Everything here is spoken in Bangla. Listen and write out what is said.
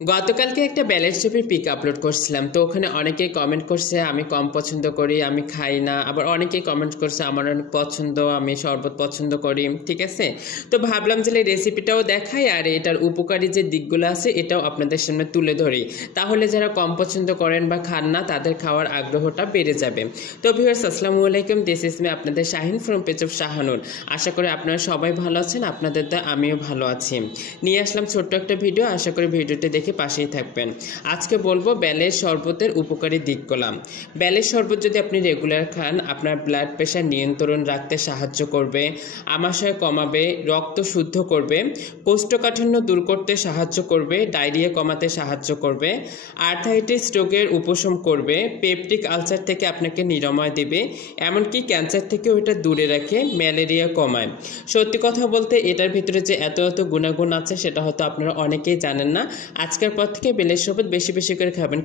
গতকালকে একটা ব্যালেন্স ছবির পিক আপলোড করছিলাম, তো ওখানে অনেকেই কমেন্ট করছে আমি কম পছন্দ করি, আমি খাই না। আবার অনেকেই কমেন্ট করছে আমার অনেক পছন্দ, আমি শরবত পছন্দ করি। ঠিক আছে, তো ভাবলাম যে এই রেসিপিটাও দেখাই আর এটার উপকারী যে দিকগুলো আছে এটাও আপনাদের সামনে তুলে ধরি। তাহলে যারা কম পছন্দ করেন বা খান না তাদের খাওয়ার আগ্রহটা বেড়ে যাবে। তো ভিউয়ার্স, আসসালামু আলাইকুম, দিস ইজ মি আপনাদের Shahin from page of Shahanur. আশা করি আপনারা সবাই ভালো আছেন, আপনাদের তো আমিও ভালো আছি। নিয়ে আসলাম ছোট্ট একটা ভিডিও, আশা করি ভিডিওটি দেখে পাশেই থাকবেন। আজকে বলবো বেলের শরবতের উপকারী দিকগুলো। বেলের শরবত যদি আপনি রেগুলার খান, আপনার ব্লাড প্রেশার নিয়ন্ত্রণ রাখতে সাহায্য করবে, আমাশয় কমাবে, রক্ত শুদ্ধ করবে, কোষ্ঠকাঠিন্য দূর করতে সাহায্য করবে, ডায়রিয়া কমাতে সাহায্য করবে, আর্থাইটিস রোগের উপশম করবে, পেপটিক আলসার থেকে আপনাকে নিরাময় দেবে, এমনকি ক্যান্সার থেকেও এটা দূরে রাখে, ম্যালেরিয়া কমায়। সত্যি কথা বলতে এটার ভিতরে যে এত এত গুণাগুণ আছে সেটা হয়তো আপনারা অনেকেই জানেন না। আজকের পর থেকে বেলের শরবত বেশি বেশি করে খাবেন।